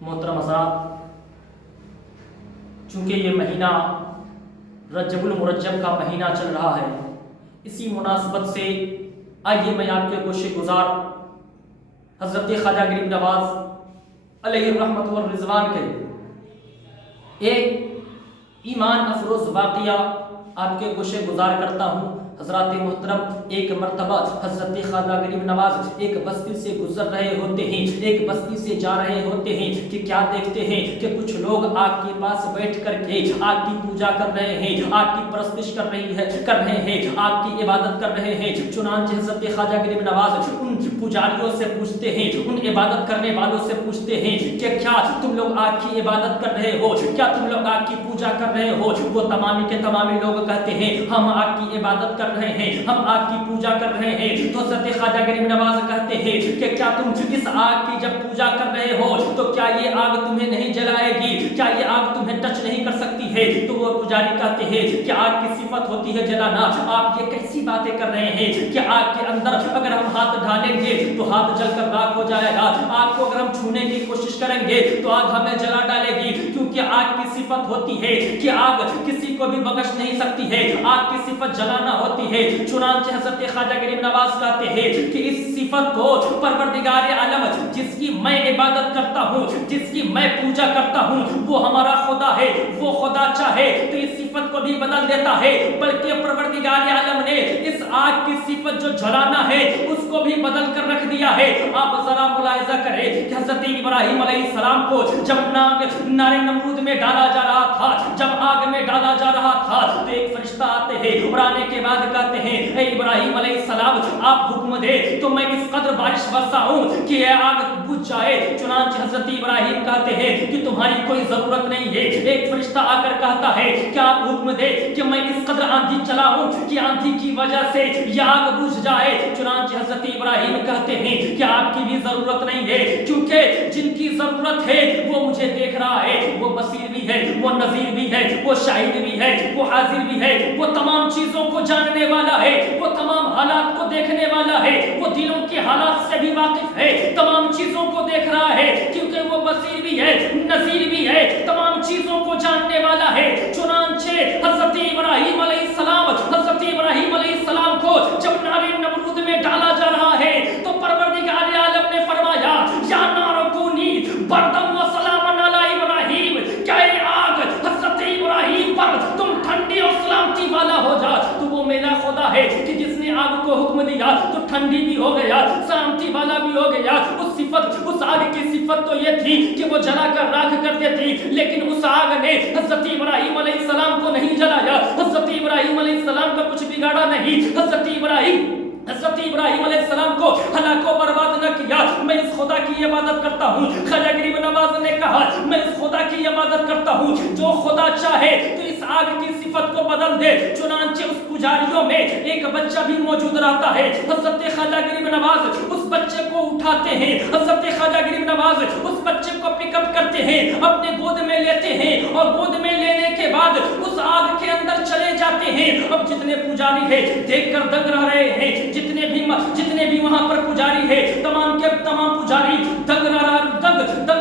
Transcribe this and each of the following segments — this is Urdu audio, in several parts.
محترم حضرات، چونکہ یہ مہینہ رجب المرجب کا مہینہ چل رہا ہے، اسی مناسبت سے آئیے میں آپ کے گوشے گزار حضرت خواجہ غریب نواز علیہ الرحمت والرضوان کے ایک ایمان افروز واقعہ آپ کے گوشے گزار کرتا ہوں۔ حضرات محترم، ایک مرتبہ حضرت خواجہ غریب نواز ایک بستی سے گزر رہے ہوتے ہیں، ایک بستی سے جا رہے ہوتے ہیں کہ کیا دیکھتے ہیں کہ کچھ لوگ آگ کے پاس بیٹھ کر کے آگ کی پوجا کر رہے ہیں، آگ کی پرستش کر رہے ہیں، آگ کی عبادت کر رہے ہیں۔ چنانچہ حضرت خواجہ غریب نواز ان پجاریوں سے پوچھتے ہیں، ان عبادت کرنے والوں سے پوچھتے ہیں کہ کیا تم لوگ آگ کی عبادت کر رہے ہو، کیا تم لوگ آگ کی پوجا کر رہے ہو؟ وہ تمامی کے تمامی لوگ کہتے ہیں ہم آگ کی عبادت کر رہے ہیں، ہم آگ کی پوجا کر رہے ہیں۔ تو حضرت خواجہ غریب نواز کہتے ہیں کہ کیا تم اس آگ کی جب پوجا کر رہے ہو تو کیا یہ آگ تمہیں نہیں جلائے گی، کیا یہ آگ تمہیں ٹچ نہیں کر سکتی ہے؟ تو وہ پجاری کہتے ہیں کہ آگ کی صفت ہوتی ہے جلانا، آپ یہ کیسی باتیں کر رہے ہیں کہ آگ کے اندر اگر ہم ہاتھ ڈالیں گے تو ہاتھ جل کر راکھ ہو جائے گا، آگ کو اگر ہم چھونے کی کوشش کریں گے تو آگ ہمیں جلا ڈالے گی، کیونکہ آگ کی صفت ہوتی ہے کہ آگ کسی کو بھی بخش نہیں سکتی ہے، آگ کی صفت جلانا ہوتی ہے۔ چنانچہ حضرت خواجہ غریب نواز کہتے ہیں کہ اس صفت کو پروردگار عالم جس کی میں عبادت کرتا ہوں، جس کی میں پوجا کرتا ہوں، وہ ہمارا خدا ہے، وہ خدا چاہے تو اس صفت کو بھی بدل دیتا ہے، بلکہ پروردگار عالم نے اس آگ کی صفت جو جلانا ہے اس کو بھی بدل کر رکھ دیا ہے۔ آپ ذرا ملاحظہ کریں کہ حضرت ابراہیم علیہ السلام کو جب نار نمرود میں ڈالا جا رہا تھا، جب آگ میں ڈالا جا رہا تھا تو ایک فرشتہ آتے ہیں، اور آنے کے بعد کہتے ہیں اے ابراہیم علیہ السلام آپ حکم دے تو میں اس قدر بارش برساؤں کہ یہ آگ بجھ جائے۔ چنانچہ حضرت ابراہیم کہتے ہیں کہ تمہاری کوئی ضرورت نہیں ہے۔ ایک فرشتہ آ کر کہتا ہے کہ آپ حکم دے کہ میں اس قدر آندھی چلاؤں کہ آندھی کی وجہ سے یہ آگ بجھ جائے۔ چنانچہ حضرت ابراہیم کہتے ہیں کہ آپ کی بھی ضرورت نہیں ہے، کیونکہ جن کی ضرورت ہے وہ مجھے دیکھ رہا ہے، وہ بصیر بھی ہے، وہ نذیر بھی ہے، وہ شاہد بھی ہے، وہ حاضر بھی ہے، وہ تمام چیزوں کو جاننے والا ہے، وہ تمام حالات کو دیکھنے والا ہے، وہ دلوں کے حالات سے بھی واقف ہے، تمام چیزوں کو دیکھ رہا ہے، کیونکہ وہ بصیر بھی ہے، نذیر بھی ہے، تمام چیزوں کو جاننے والا ہے۔ چنانچہ حضرت ابراہیم علیہ السلام کو جب نار نمرود میں ڈالا جا رہا ہے تو پروردگار عالم نے فرمایا یا نار کونی بردم و سلاما علی ابراہیم، کیا یہ آگ حضرت ابراہیم پر تم ٹھنڈی اور سلامتی والا ہو جا۔ تو وہ میرا خدا ہے کہ جس نے آگ کو حکم دیا تو ٹھنڈی بھی ہو گیا، سلامتی والا بھی ہو گیا۔ اس آگ کی صفت تو یہ تھی کہ وہ جلا کر راکھ کر دیتی، لیکن اس آگ نے حضرت ابراہیم علیہ السلام کو نہیں جلایا، حضرت ابراہیم علیہ السلام کا کچھ بگاڑا نہیں، حضرت ابراہیم علیہ السلام کو ہلاک و برباد نہ کیا۔ میں اس خدا کی عبادت کرتا ہوں۔ خواجہ غریب نواز نے کہا میں اس خدا کی عبادت کرتا ہوں جو خدا چاہے تو اس آگ کی صفت کو بدل دے۔ چنانچہ اس پجاریوں میں ایک بچہ بھی موجود رہتا ہے۔ حضرت خواجہ غریب نواز اس بچے کو اٹھاتے ہیں، حضرت خواجہ غریب نواز اس بچے کو پک اپ کرتے ہیں، اپنے گود میں لیتے ہیں، اور گود میں لینے کے بعد اس آگ کے اندر چلے جاتے ہیں۔ اب جتنے پجاری ہیں دیکھ کر دنگ رہ رہے ہیں، جتنے بھی وہاں پر پجاری ہیں تمام کے تمام پجاری دنگ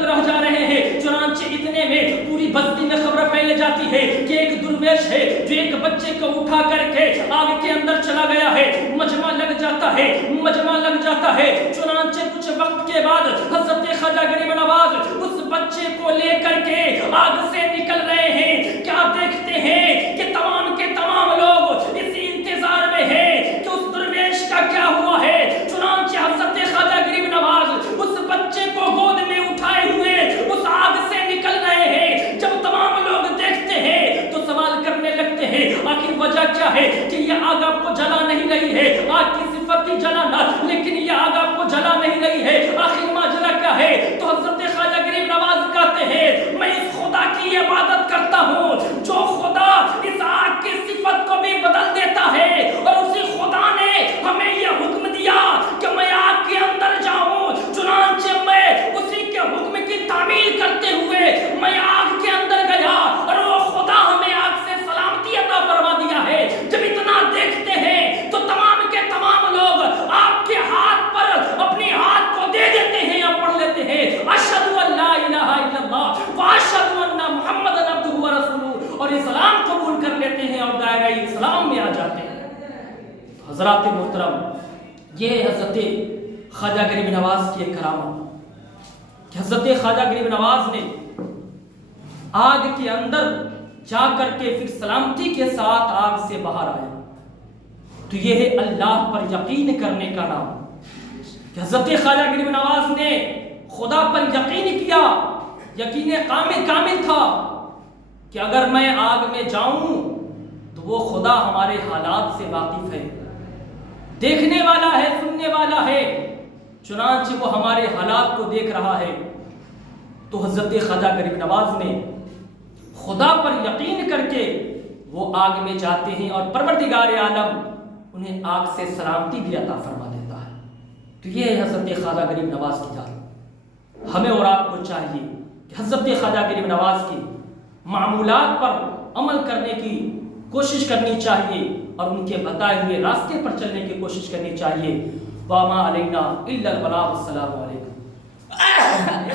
رہ جا رہے ہیں۔ چنانچہ اتنے میں پوری بستی میں خبر پھیل جاتی ہے کہ ایک درویش ہے جو ایک بچے کو اٹھا کر کے آگ کے اندر چلا گیا ہے۔ مجمع لگ جاتا ہے۔ چنانچہ کچھ وقت کے بعد حضرت خواجہ غریب نواز اس بچے کو لے کر کے آگ سے نکل رہے ہیں۔ کیا دیکھتے ہیں کہ تمام کے تمام لوگ اسی انتظار میں ہیں کہ اس درویش کا کیا ہوا ہے۔ چنانچہ حضرت خواجہ غریب نواز اس بچے کو گود میں اٹھائے ہوئے اس آگ سے نکل رہے ہیں۔ جب تمام لوگ دیکھتے ہیں تو سوال کرنے لگتے ہیں آخر وجہ کیا ہے کہ یہ آگ آپ کو جلا نہیں رہی ہے، آگ کی صفت کی جلانا، لیکن یہ آگ آپ کو جلا نہیں رہی ہے، آخر ماجرا کیا ہے؟ تو حضرت خواجہ غریب نواز کہتے ہیں میں اس خدا کی عبادت کرتا ہوں جو خدا اس آگ کی صفت کو بھی بدل دیتا ہے، اور اسی خدا نے ہمیں یہ حکم دیا کہ میں آگ کے اندر جاؤں۔ چنانچہ میں اسی کے حکم کی تعمیل کرتے ہوئے میں آگ کے اندر گیا، اور وہ خدا ہمیں آگ سے سلامتی عطا فرما دیا ہے۔ جب اتنا دیکھتے ہیں تو تمام کے تمام لوگ آپ کے ہاتھ پر اپنی ہاتھ کو دے دیتے ہیں یا پڑھ لیتے ہیں حضرات محترم، یہ ہے حضرت خواجہ غریب نواز کی ایک کرامت کہ حضرت خواجہ غریب نواز نے آگ کے اندر جا کر کے پھر سلامتی کے ساتھ آگ سے باہر آیا. تو یہ ہے اللہ پر یقین کرنے کا نام کہ حضرت خواجہ غریب نواز نے خدا پر یقین کیا. یقین کامل تھا کہ اگر میں آگ میں جاؤں تو وہ خدا ہمارے حالات سے واقف ہے، دیکھنے والا ہے، سننے والا ہے، چنانچہ وہ ہمارے حالات کو دیکھ رہا ہے. تو حضرت خواجہ غریب نواز نے خدا پر یقین کر کے وہ آگ میں جاتے ہیں اور پروردگار عالم انہیں آگ سے سلامتی بھی عطا فرما دیتا ہے. تو یہ ہے حضرت خواجہ غریب نواز کی ذات. ہمیں اور آپ کو چاہیے کہ حضرت خواجہ غریب نواز کے معمولات پر عمل کرنے کی کوشش کرنی چاہیے اور ان کے بتائے ہوئے راستے پر چلنے کی کوشش کرنی چاہیے. وما علینا الا البلاغ. السلام علیکم.